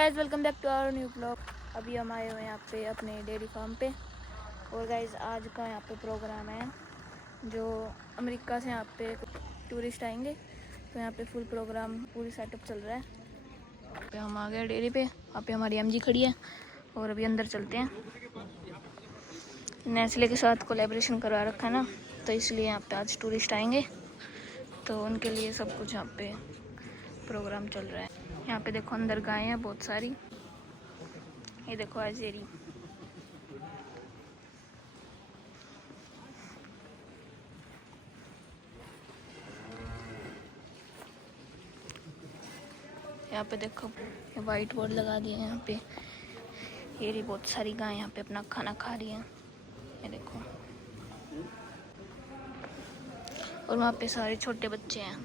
Guys welcome back to our new blog. अभी हम आए हुए हैं यहाँ पे अपने डेयरी फार्म पे। और गाइस आज का यहाँ पे प्रोग्राम है जो अमेरिका से यहाँ पे टूरिस्ट आएंगे, तो यहाँ पे फुल प्रोग्राम पूरी सेटअप चल रहा है। यहाँ पे हम आ गए डेयरी पे, यहाँ पे हमारी एमजी खड़ी है और अभी अंदर चलते हैं। नेस्ले के साथ कोलैबोरेशन करवा रखा है ना, तो इसलिए यहाँ पे आज टूरिस्ट आएंगे, तो उनके लिए सब कुछ यहाँ पे प्रोग्राम चल रहा है। यहाँ पे देखो अंदर गायें हैं बहुत सारी, ये देखो आजेरी। यहाँ पे देखो वाइट बोर्ड लगा दिए हैं यहाँ पे, ये रही बहुत सारी गायें यहाँ पे अपना खाना खा रही हैं, ये देखो। और वहाँ पे सारे छोटे बच्चे हैं।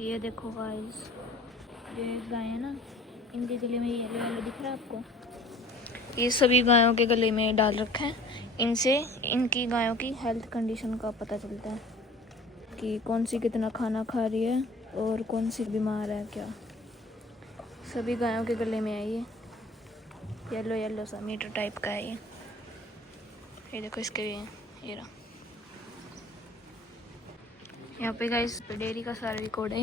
ये देखो गाइस, ये गाय है ना, इनके गले में येलो येलो दिख रहा है आपको, ये सभी गायों के गले में डाल रखा है। इनसे इनकी गायों की हेल्थ कंडीशन का पता चलता है कि कौन सी कितना खाना खा रही है और कौन सी बीमार है क्या। सभी गायों के गले में है ये येलो येलो सा मीटर टाइप का है ये देखो इसके ये रहा। यहाँ पे गाइस डेयरी का सारा रिकॉर्ड है।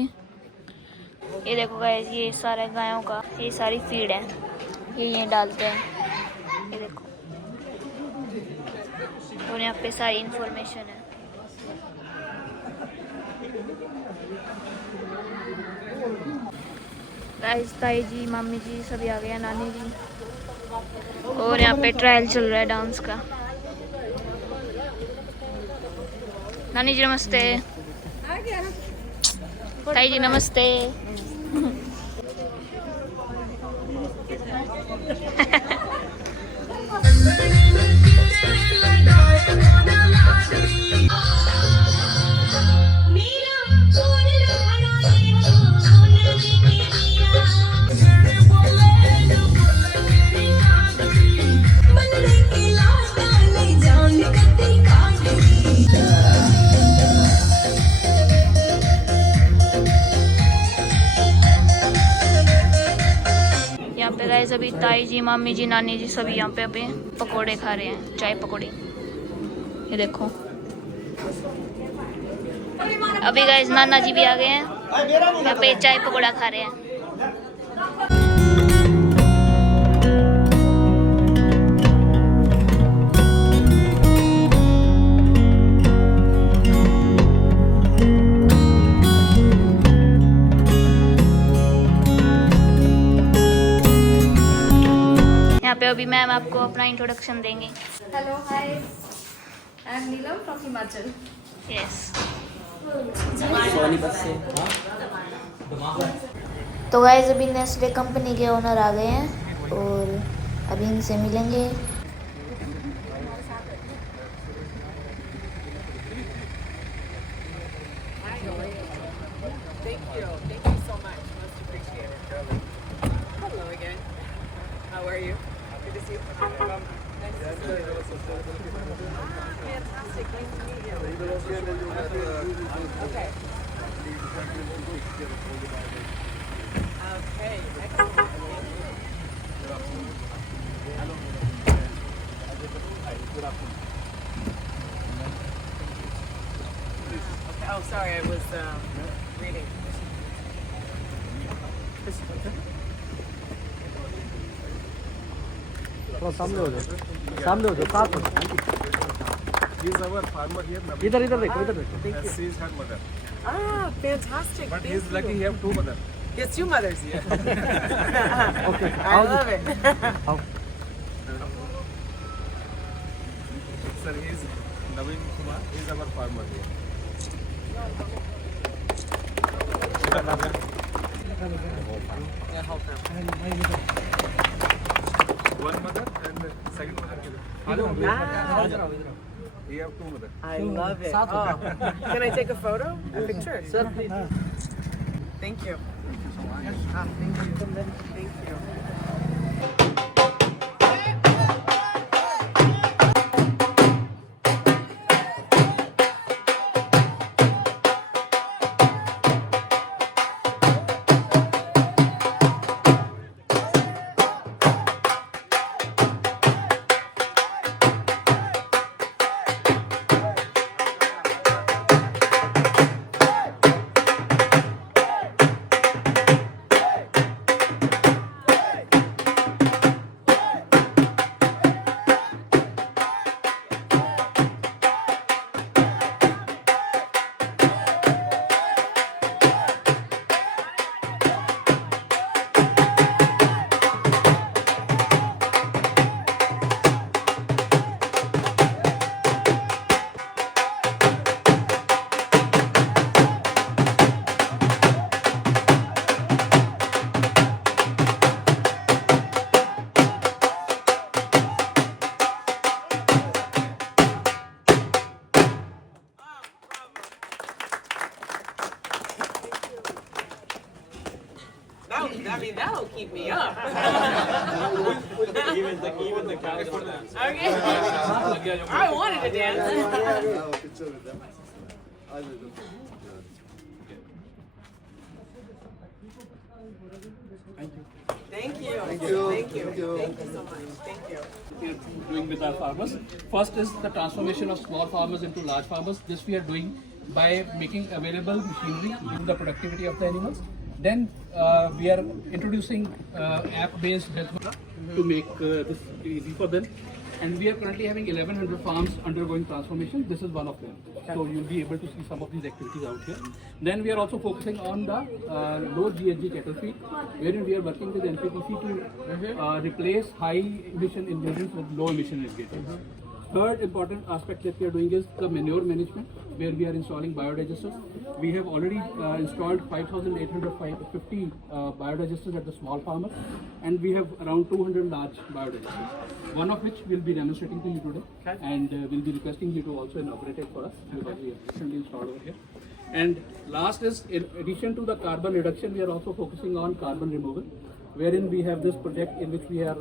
ये देखो गाइस, ये सारा गायों का, ये सारी फीड है, ये डालते हैं, ये देखो। और यहाँ पे सारी इंफॉर्मेशन है। गाइस ताई जी, मम्मी जी सभी आ गए, नानी जी। और यहाँ पे ट्रायल चल रहा है डांस का। नानी जी नमस्ते, ताई जी नमस्ते। यहाँ पे गाइस अभी ताई जी, मामी जी, नानी जी सभी यहाँ पे अभी पकोड़े खा रहे हैं, चाय पकोड़े, ये देखो। अभी गाइस नाना जी भी आ गए हैं, यहाँ पे चाय पकोड़ा खा रहे हैं। यहाँ पे अभी मैम आपको अपना इंट्रोडक्शन देंगे। Hello hi, I am Neelam from Himachal. Yes. Sonipat से। तो गाइस अभी नेस्ले कंपनी के ओनर आ गए हैं और अभी इनसे मिलेंगे। Thank you. Thank you so much. Most appreciated. Hello again. How are you? Good to see you. Nice to see you. Fantastic. Nice to meet you. Okay. Okay. Excellent. Thank you. Okay. Oh, sorry. I was reading. थोड़ा सामने हो जाओ, सामने हो जाओ, साथ में। He's our farmer here. इधर इधर देखो, इधर देखो। She's her mother. Ah, fantastic. But Thank he's lucky he you. have two mothers. He has two mothers. Okay. I love it. How? Sir, he's Naveen Kumar. He's our farmer here. One mother and second mother. Wow. He have two mothers. I love it. Oh. Can I take a photo? A picture? Sir, please. Thank you. Ah, thank you. Thank you. That'll keep me up. Even the cows are dance. Okay. I wanted to dance. Thank you. Thank you. Thank you so much. Thank you. We are doing with our farmers. First is the transformation of small farmers into large farmers. This we are doing by making available machinery in the productivity of the animals. Then we are introducing app-based health to make this easy for them. And we are currently having 1100 farms undergoing transformation. This is one of them. So you'll be able to see some of these activities out here. Then we are also focusing on the low GHG cattle feed, wherein we are working with NPPC to replace high emission engines with low emission engines. Third important aspect that we are doing is the manure management, where we are installing biodigesters. We have already installed 5,850 biodigesters at the small farmers, and we have around 200 large biodigesters, one of which we'll be demonstrating to you today, and we'll be requesting you to also inaugurate it for us, because we have recently installed over here. And last is, in addition to the carbon reduction, we are also focusing on carbon removal, wherein we have this project in which we are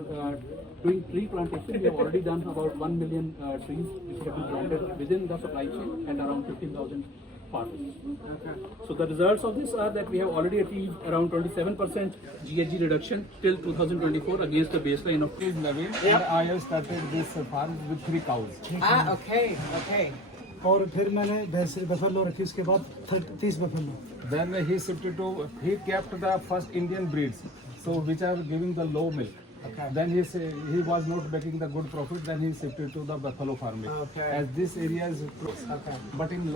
doing tree plantation. We have already done about 1 million trees which have been planted within the supply chain at around 15,000 farmers. So the results of this are that we have already achieved around 27% GHG reduction till 2024 against the baseline of Naveen, and I have started this farm with 3 cows. Ah, okay, okay. और फिर मैंने buffalo रखी, उसके बाद 30 buffalo. Then he shifted to, he kept the first Indian breeds, so which are giving the low milk. Okay. Then he was not making the good profit. Then he shifted to the buffalo farming. Okay. As this area is close. Okay. But in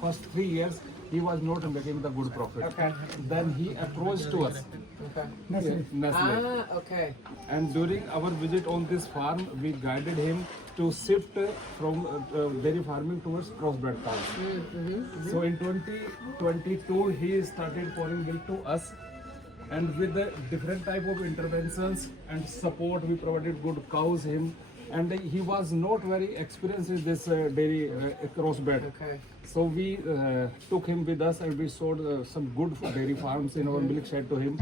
first 3 years he was not making the good profit. Okay. Then he approached to us. Okay. Nestle. Ah, okay. And during our visit on this farm, we guided him to shift from dairy farming towards crossbred cows. So in 2022, he started pouring milk to us, and with the different type of interventions and support, we provided good cows him. And he was not very experienced in this dairy crossbred. Okay. So we took him with us and we showed some good dairy farms in our milk shed to him.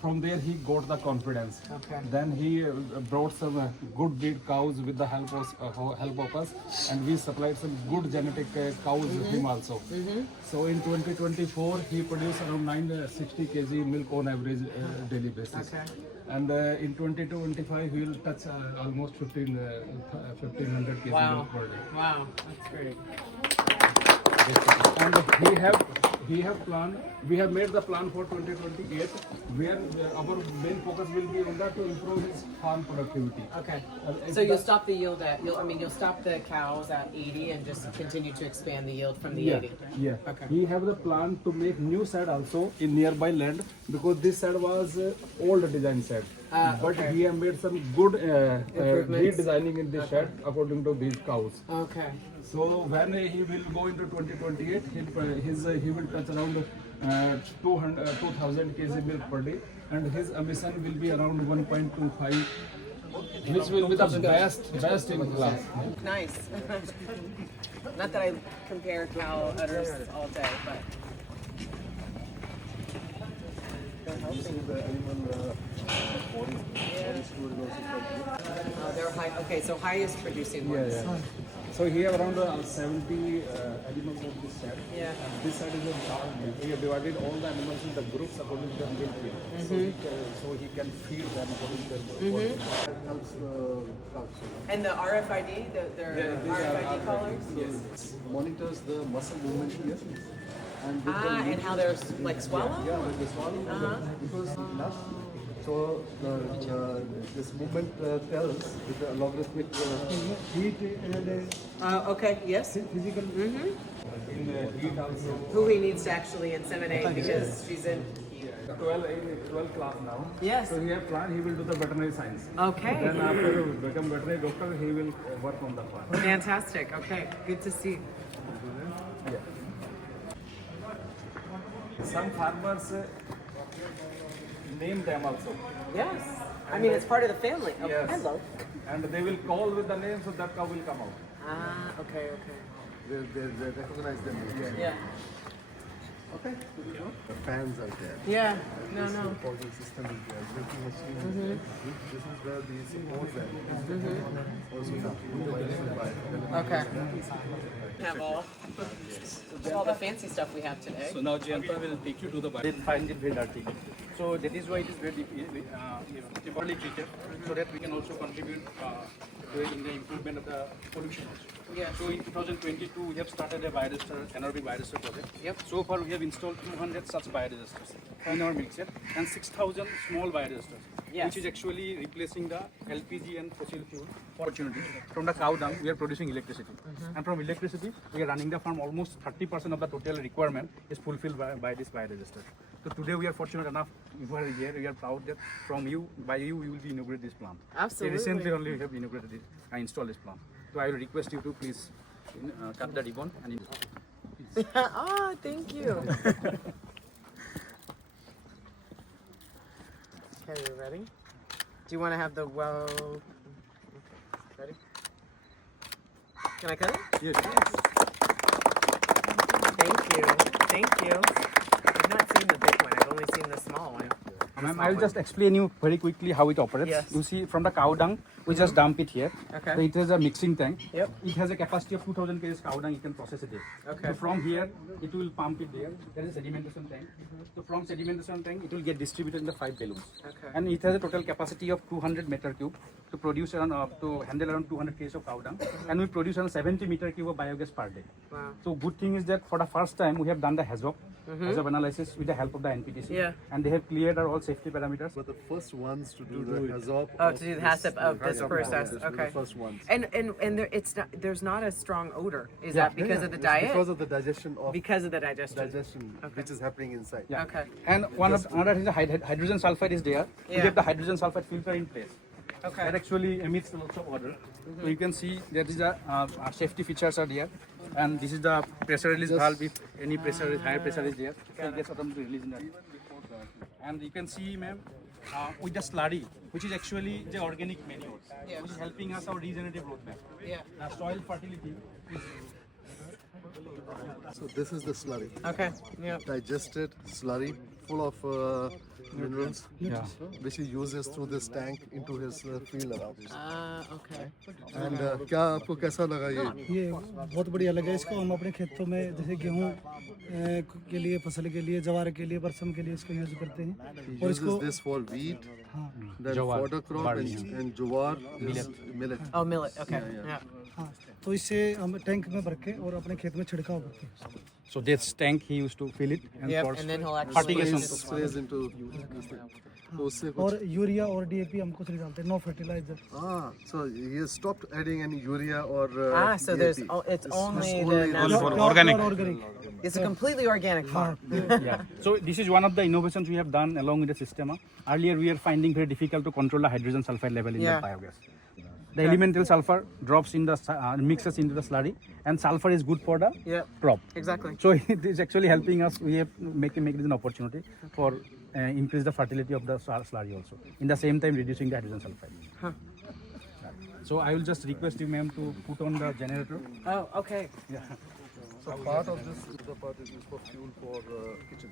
From there he got the confidence. Okay. Then he brought some good breed cows with the help of us, and we supplied some good genetic cows with him also. So in 2024 he produced around 960 kg milk on average daily basis. Okay. And in 2025 he will touch almost 1500 kg Wow. milk per day. Wow, that's great. And we have made the plan for 2028, where our main focus will be on that to improve his farm productivity. Okay. it's So you'll the- stop the yield at, you'll stop the cows at 80 and just continue to expand the yield from the Yeah, 80. yeah. Okay. We have the plan to make new shed also in nearby land, because this shed was old design shed. But okay. we have made some good Improvements. redesigning in this shed according to these cows. Okay. So when he will go into 2028, he will touch around 2000 kg milk per day, and his emission will be around 1.25, which will be the best in class. Nice. Not that I compare cow udders all day, but. They're high. Okay, so highest producing ones. So he have around 70 animals of this shed. Yeah. And this side is a dark milk. We have divided all the animals in the groups according to their milk yield. So he can feed them according to their body. And the RFID, their RFID collars. Yes. Monitors the muscle movement here. And with And how they're like swallow? yeah, with the swallow, because enough. So this movement tells with the logarithmic heat and Okay. Yes. physical. In heat also. Who he needs to actually inseminate because she's in. 12 class now. Yes. So he have planned he will do the veterinary science. Okay. Then after become veterinary doctor, he will work on the farm. Fantastic. Okay. Good to see. Some farmers name them also. Yes. I mean, it's part of the family. Oh, Yes. hello. And they will call with the name, so that cow will come out. Ah. Okay. Okay. They recognize them. Yeah. Okay. The fans are there. Yeah. No. No. Reporting system is there. Drinking machine is there. This is where the supports are. Also the Okay. Have all the fancy stuff we have today. So now Jayanta will take you to the they find it very dirty. So that is why it is very properly treated, so that we can also contribute in the improvement of the pollution also. Yes. So in 2022 we have started a biodigester, anaerobic biodigestor project. Yep. So far we have installed 200 such biodigesters in our milk shed and 6,000 small biodigesters, Yes. which is actually replacing the LPG and fossil fuel opportunity. From the cow dung we are producing electricity, and from electricity we are running the farm. Almost 30% of the total requirement is fulfilled by this biodigester. So today we are fortunate enough, you are here, we are proud that by you we will be inaugurate this plant. Absolutely. Recently only we have inaugurated this, I installed this plant. So I will request you to please cut the ribbon and Oh, thank you. Okay, you ready? Do you want to have the well? Ready? Can I cut it? Yes. Thank you. Thank you. I've not seen the big one. I've only seen the small one. Ma'am, I'll just explain you very quickly how it operates. Yes. You see, from the cow dung, we just dump it here. Okay. So it has a mixing tank. Yep. It has a capacity of 2,000 kg cow dung. You can process it here. Okay. So from here, it will pump it there. There is a sedimentation tank. So from sedimentation tank, it will get distributed in the 5 balloons. Okay. And it has a total capacity of 200 meter cube to produce around to handle around 200 kg of cow dung. And we produce around 70 meter cube of biogas per day. Wow. So good thing is that for the first time we have done the HAZOP analysis with the help of the NPTC. Yeah. And they have cleared all safety parameters. But the first ones to do the HAZOP. Oh, to do the HACCP of this process. We're Okay. the first ones. And there's not a strong odor. Is that because of the It's diet? Because of the digestion of Because of the digestion. which is happening inside. Yeah. Okay. And another thing, the hydrogen sulfide is there. We Yeah. have the hydrogen sulfide filter in place. Okay. That actually emits lots of odor. So you can see that is the safety features are there. And this is the pressure release valve. If any pressure is higher pressure is there, so it gets automatically released in that. And you can see, ma'am, with the slurry, which is actually the organic manure, Yeah. which is helping us our regenerative roadmap. Yeah. Soil fertility is So this is the slurry. Okay. Yeah. Digested slurry full of minerals, which he uses through this tank into his field around. Okay. And क्या आपको कैसा लगा ये? ये बहुत बढ़िया लगा। इसको हम अपने खेतों में जैसे गेहूं के लिए, फसल के लिए, ज्वार के लिए, बरसम के लिए इसको यूज करते हैं। He और uses इसको this for wheat, हाँ then fodder crop and jowar is millet. Oh, millet. Okay. Yeah. हाँ, तो इससे हम टैंक में भर के और अपने खेत में छिड़काव करते हैं। So this tank he used to fill it and Yep. for And then he'll actually. fertigation. Sprays into this thing. तो उससे कुछ और यूरिया और DAP हम कुछ नहीं डालते, no fertiliser. so he has stopped adding any urea or So there's DAP. it's only only the natural. organic. It's a completely organic farm. Yeah. So this is one of the innovations we have done along with the system. Earlier we are finding very difficult to control the hydrogen sulfide level in Yeah. the biogas. The elemental sulfur drops in the mixes into the slurry, and sulfur is good for the Yep. crop. Exactly. So it is actually helping us. We have make this an opportunity for increase the fertility of the slurry also. In the same time, reducing the hydrogen sulfide. So I will just request you, ma'am, to put on the generator. Oh, okay. So part of this is the part is used for fuel for kitchen.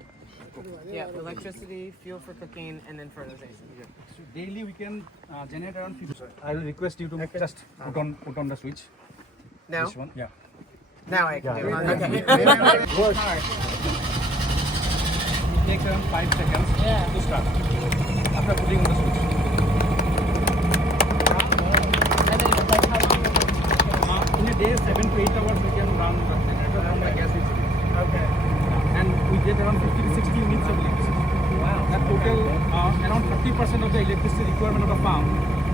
Yeah. Electricity, fuel for cooking, and then fertilization. So daily we can generate around 50. I will request you to just put on the switch. Now. This one, yeah. Now I can do it. Okay. It takes around 5 seconds to start after putting on the switch. And then like how long? In a day, 7 to 8 hours we can run the generator from the gas inside. Okay. And we get around 50 to 60 units of electricity. Wow. That total, around 30% of the electricity requirement of the farm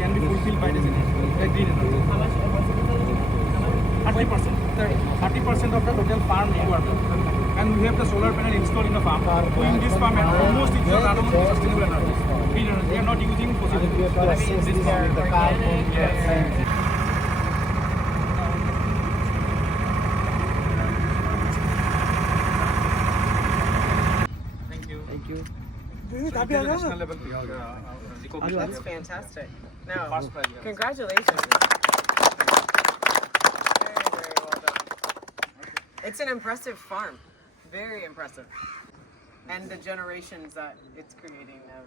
can be fulfilled by the generator, the green energy. How much? What's the facility? 30% of the total farm requirement. And we have the solar panel installed in the farm. So in this farm, almost it's a sustainable energy. Green energy. We are not using fossil fuels. In this farm. Yes. International level. That's fantastic. No. First prize, yes. Congratulations. Very, very well done. It's an impressive farm. Very impressive. And the generations that it's creating of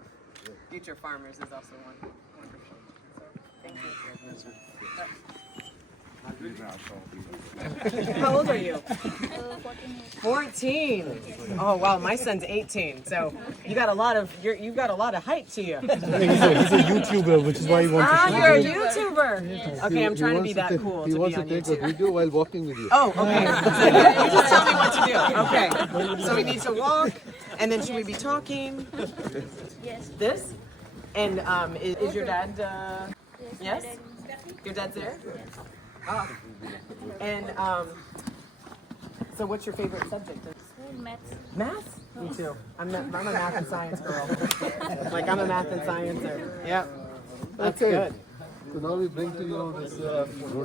future farmers is also wonderful. So, thank you. How old are you? 14. Oh wow, my son's 18. So you got a lot of you've got a lot of height to you. He's a YouTuber, which is why he wants Ah, you're a YouTuber. Okay, I'm trying to be that cool He to wants be to on take a YouTube. video while walking with you. Oh, okay. You just tell me what to do. Okay. So we need to walk, and then should we be talking? Yes. This? And is your dad? Yes. my dad Your dad's there. Ah. And so what's your favorite subject? is maths. Math? Me too. I'm a math and science girl. Like I'm a math and science. Yeah. That's Okay. good. So now we bring to you this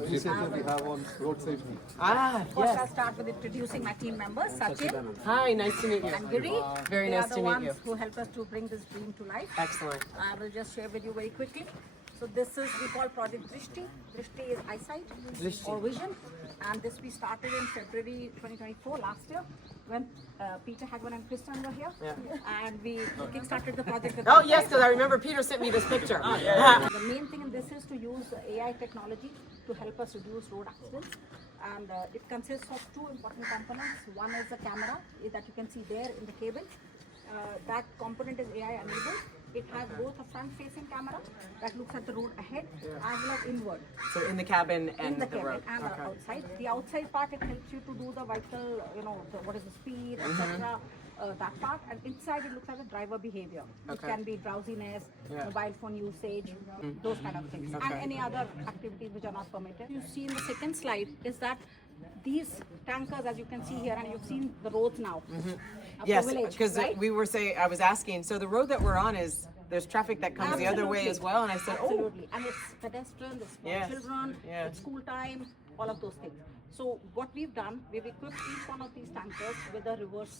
initiative we have on road safety. Ah, First, I'll yes. start with introducing my team members, Sachin Hi, nice to meet you. and Giri. Very They nice are the to meet ones you. who help us to bring this dream to life. Excellent. I will just share with you very quickly. So this is, we call Project Drishti. Drishti is eyesight Drishti. or vision. And this we started in February 2024, last year, when Peter Hagman and Kristen were here. Yeah. And we kickstarted the project. with Oh them. yes, because I remember Peter sent me this picture. The main thing in this is to use AI technology to help us reduce road accidents. And it consists of two important components. One is the camera that you can see there in the cabin. That component is AI enabled. It has both a front-facing camera that looks at the road ahead as well as inward. So in the cabin and In the the cabin road. and Okay. the outside. The outside part, it helps you to do the vital, what is the speed, etc. That part. And inside, it looks at the driver behavior. It Okay. can be drowsiness, Yeah. mobile phone usage, those kind of things. And any other activities which are not permitted. You see in the second slide is that these tankers, as you can see here, and you've seen the roads now. of the Yes, village, because right? we were saying, I was asking, so the road that we're on is, there's traffic that comes the other way Absolutely. as well, and I said, oh, Absolutely. And it's pedestrian, there's small Yes. children, Yes. it's school time, all of those things. So what we've done, we've equipped each one of these tankers with a reverse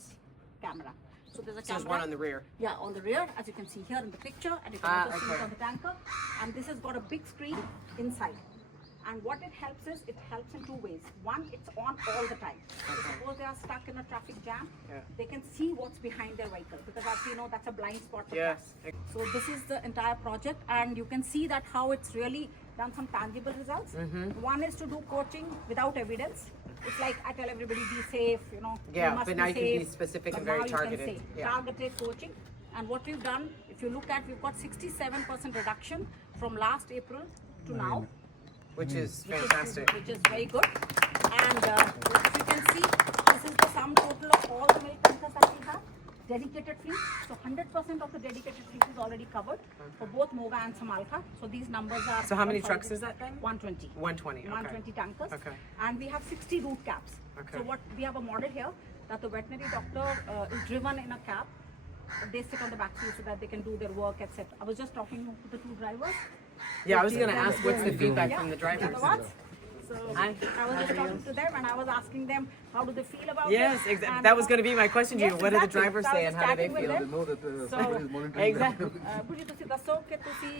camera. So there's a so camera. there's one on the rear. Yeah, on the rear, as you can see here in the picture, and you can Ah, also see okay. it on the tanker. And this has got a big screen inside. And what it helps is, it helps in two ways. One, it's on all the time. So suppose they are stuck in a traffic jam, they can see what's behind their vehicle, because as we know, that's a blind spot for Yes. cars. So this is the entire project, and you can see that how it's really done some tangible results. One is to do coaching without evidence. It's like I tell everybody, be safe, you know. Yeah, you must but now you can be safe. specific But and very now you can targeted. say Yeah. targeted coaching. And what we've done, if you look at, we've got 67% reduction from last April to now. Which is Which fantastic. which is very good. And if you can see, this is the sum total of all the milk tankers that we have. Dedicated fleet. So 100% of the dedicated fleet is already covered for both Moga and Samalkha. So these numbers are. So how many trucks is that then? 120. 120. Okay. 120 tankers. Okay. And we have 60 route cabs. Okay. So what we have a model here that the veterinary doctor is driven in a cab. They sit on the back seat so that they can do their work, etc. I was just talking to the two drivers. Yeah, I was going to ask what's the feedback from the Yeah, drivers. the ones. So Hi. I was just talking to them and I was asking them how do they feel about Yes, it. And, that was going to be my question to you. yes, What do the exactly. drivers So I say was and how do they chatting with feel? them. Know that So, somebody is monitoring Exactly. ਭੁਜੀ ਤੁਸੀਂ ਦੱਸੋ ਕਿ ਤੁਸੀਂ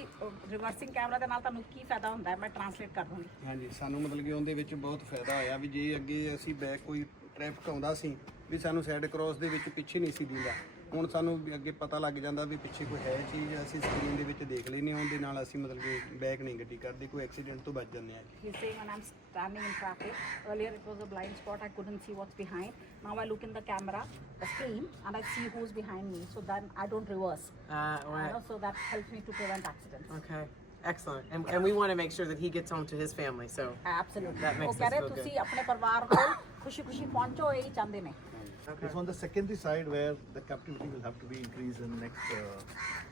reversing camera ਦੇ ਨਾਲ ਤੁਹਾਨੂੰ ਕੀ ਫਾਇਦਾ ਹੁੰਦਾ ਹੈ ਮੈਂ ਟ੍ਰਾਂਸਲੇਟ ਕਰ ਦੂੰਗੀ ਹਾਂਜੀ ਸਾਨੂੰ ਮਤਲਬ ਕਿ ਉਹਦੇ ਵਿੱਚ ਬਹੁਤ ਫਾਇਦਾ ਹੋਇਆ ਵੀ ਜੇ ਅੱਗੇ ਅਸੀਂ ਬੈਕ ਕੋਈ ਟ੍ਰੈਫਿਕ ਆਉਂਦਾ ਸੀ ਵੀ ਸਾਨੂੰ ਸਾਈਡ ਕ੍ਰਾਸ ਦੇ ਵਿੱਚ ਪਿੱਛੇ ਨਹੀਂ ਸੀ ਦਿੰਦਾ ਹੁਣ ਸਾਨੂੰ ਵੀ ਅੱਗੇ ਪਤਾ ਲੱਗ ਜਾਂਦਾ ਵੀ ਪਿੱਛੇ ਕੋਈ ਹੈ ਚੀਜ਼ ਅਸੀਂ ਸਕਰੀਨ ਦੇ ਵਿੱਚ ਦੇਖ ਲੈਂਦੇ ਹਾਂ ਉਹਦੇ ਨਾਲ ਅਸੀਂ ਮਤਲਬ ਕਿ ਬੈਕ ਨਹੀਂ ਗੱਡੀ ਕਰਦੇ ਕੋਈ ਐਕਸੀਡੈਂਟ ਤੋਂ ਬਚ ਜਾਂਦੇ ਹਾਂ He's saying when I'm standing in traffic, earlier it was a blind spot, I couldn't see what's behind. Now I look in the camera, the screen, and I see who's behind me. So then I don't reverse. You Right. know, so that helps me to prevent accidents. Okay. Excellent. And we want to make sure that he gets home to his family. So Absolutely. That makes ਉਹ ਕਹਿ us ਰਹੇ feel ਤੁਸੀਂ ਆਪਣੇ ਪਰਿਵਾਰ ਕੋਲ ਖੁਸ਼ੀ-ਖੁਸ਼ੀ ਪਹੁੰਚੋ ਇਹੀ ਚਾਹੁੰਦੇ ਨੇ It's on the secondary side where the captivity will have to be increased in the next,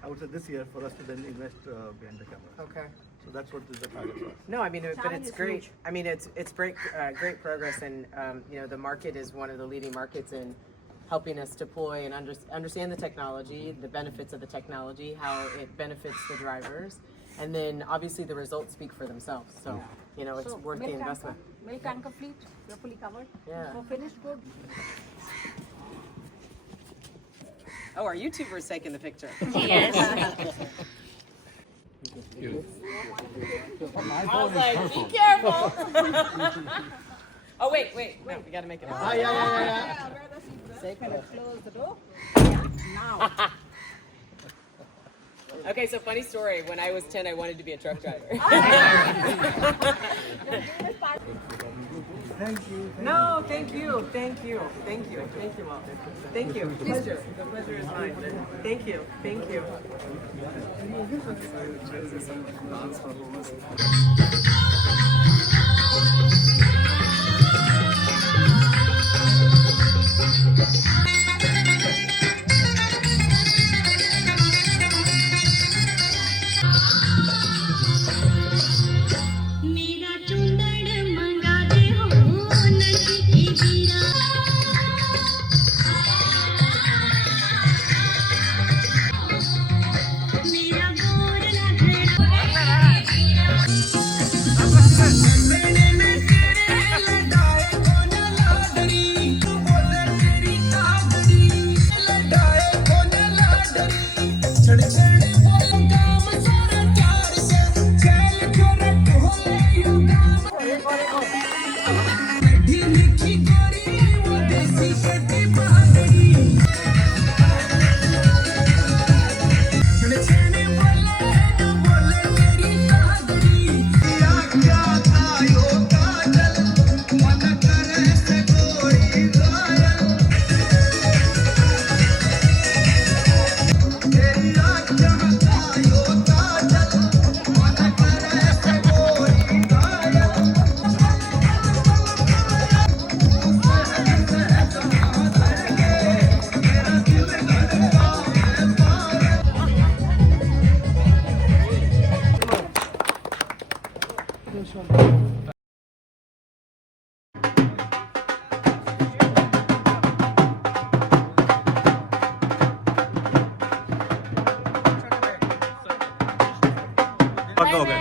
I would say this year, for us to then invest behind the camera. okay. So that's what is the target for us. No, I mean, but Challenge it's is great. huge. I mean, it's great progress, and you know, the market is one of the leading markets in helping us deploy and understand the technology, the benefits of the technology, how it benefits the drivers, and then obviously the results speak for themselves. So you know, it's So, worth the milk investment. tanker, milk tanker fleet, you're fully covered. Yeah. So finished good. Oh, our YouTuber's taking the picture. Yes. I was like, be careful. Oh, wait. No, we got to make it. Second, close the door. Yeah, now. Okay, so funny story. When I was 10, I wanted to be a truck driver. Thank you No, thank you, Mom. Thank you. Pleasure. The pleasure is mine. Thank you. मेरा चुंदड़ मंगा दे हो नची की गिरा मेरा गोर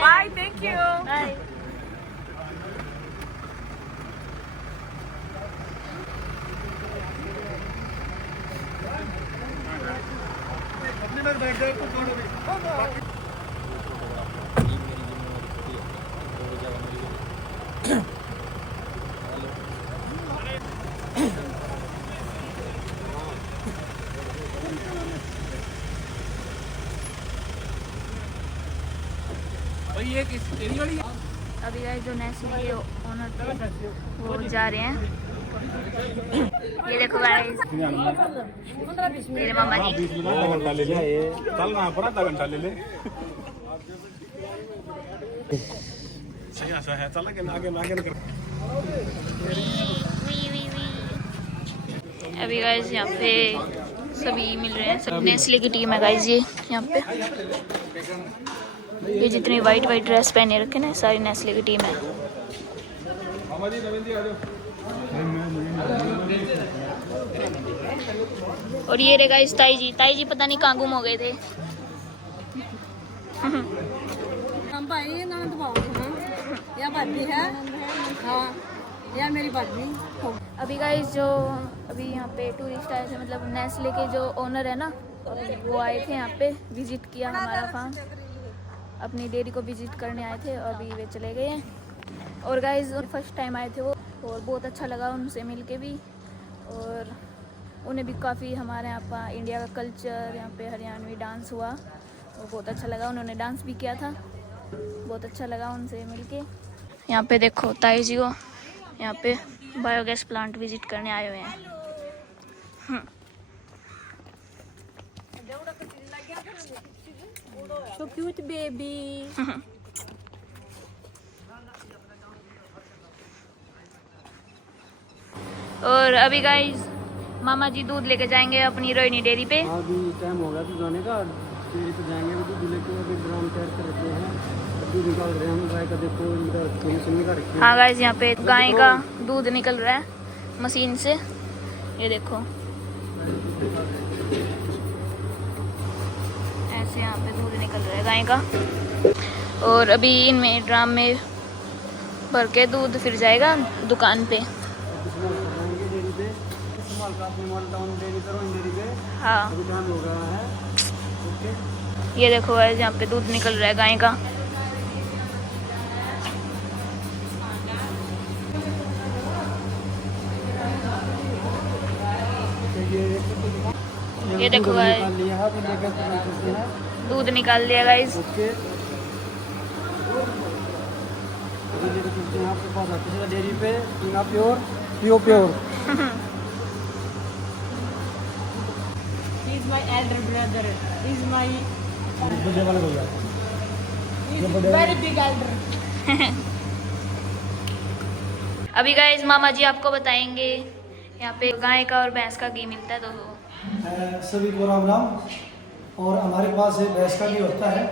Bye. Thank you. Bye. अपने में बैठ जाए तो छोड़ दे अभी गाइस जो नेस्ले के ओनर थे वो जा रहे हैं। ये देखो गाइस मेरे मामा जी। घंटा ले ले, चल ना पर आधा घंटा ले ले। सही आशा है, चल के आगे आगे। अभी गाइस यहाँ पे सभी मिल रहे हैं, सब नेस्ले की टीम है गाइस। ये यहाँ पे ये जितनी वाइट ड्रेस पहने रखे ना सारी नेस्ले की टीम है। और ये रे गाइस ताई जी पता नहीं कहाँ गुम हो गए थे। हम भाई ननद भाभी या भाभी है। हाँ या मेरी भाभी। अभी गाइस जो अभी यहाँ पे टूरिस्ट आए थे, मतलब नेस्ले के जो ओनर है ना वो आए थे यहाँ पे, विजिट किया हमारा फार्म, अपनी डेयरी को विजिट करने आए थे और अभी वे चले गए हैं। और गाइस फर्स्ट टाइम आए थे वो, और बहुत अच्छा लगा उनसे मिलके भी, और उन्हें भी काफ़ी हमारे यहाँ पर इंडिया का कल्चर, यहाँ पे हरियाणवी डांस हुआ, वो बहुत अच्छा लगा। उन्होंने डांस भी किया था, बहुत अच्छा लगा उनसे मिलके। यहाँ पे देखो ताई जी को यहाँ पे बायोगैस प्लांट विजिट करने आए हुए हैं। So cute baby. और अभी गाइस मामा जी दूध लेके जाएंगे अपनी रोहिणी डेयरी पे। अभी टाइम हो गया तो जाने का, डेयरी पे जाएंगे तो दूध लेके अभी ड्राम तैयार कर रखे हैं, दूध निकाल रहे हैं हम। गाय का देखो इधर मशीन का रखी है। हाँ गाइस यहाँ पे गाय का दूध निकल रहा है मशीन से, ये देखो ऐसे यहाँ पे दूध निकल रहा है गाय का। और अभी इनमें ड्राम में भर के दूध फिर जाएगा दुकान पे। हाँ ये देखो गाइस यहाँ पे दूध निकल रहा है गाय का। ये देखो गाइस दूध निकाल लिया गाइस। डेयरी पे pure pure. He's my elder brother. He's my very big elder. अभी गाइस मामा जी आपको बताएंगे यहाँ पे गाय का और भैंस का घी मिलता है। तो सभी को राम राम। और हमारे पास भैंस का घी होता है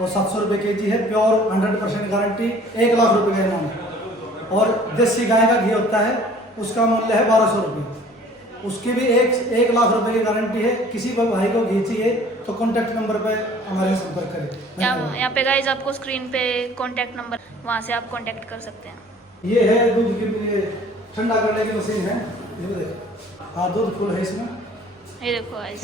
और 700 रुपये केजी है, प्योर 100% गारंटी, 1 लाख रुपये का इनाम है। और देसी गाय का घी होता है उसका मूल्य है 1200 रुपये, उसकी भी 1 लाख रुपए की गारंटी है। किसी को भाई को घी चाहिए तो कॉन्टैक्ट नंबर पे हमारे संपर्क करें। यहाँ पे गाइस आपको स्क्रीन पे कॉन्टैक्ट नंबर, वहाँ से आप कॉन्टैक्ट कर सकते हैं। ये है दूध के लिए ठंडा करने की मशीन है, ये देखो। हाँ दूध फुल है इसमें, ये देखो गाइस।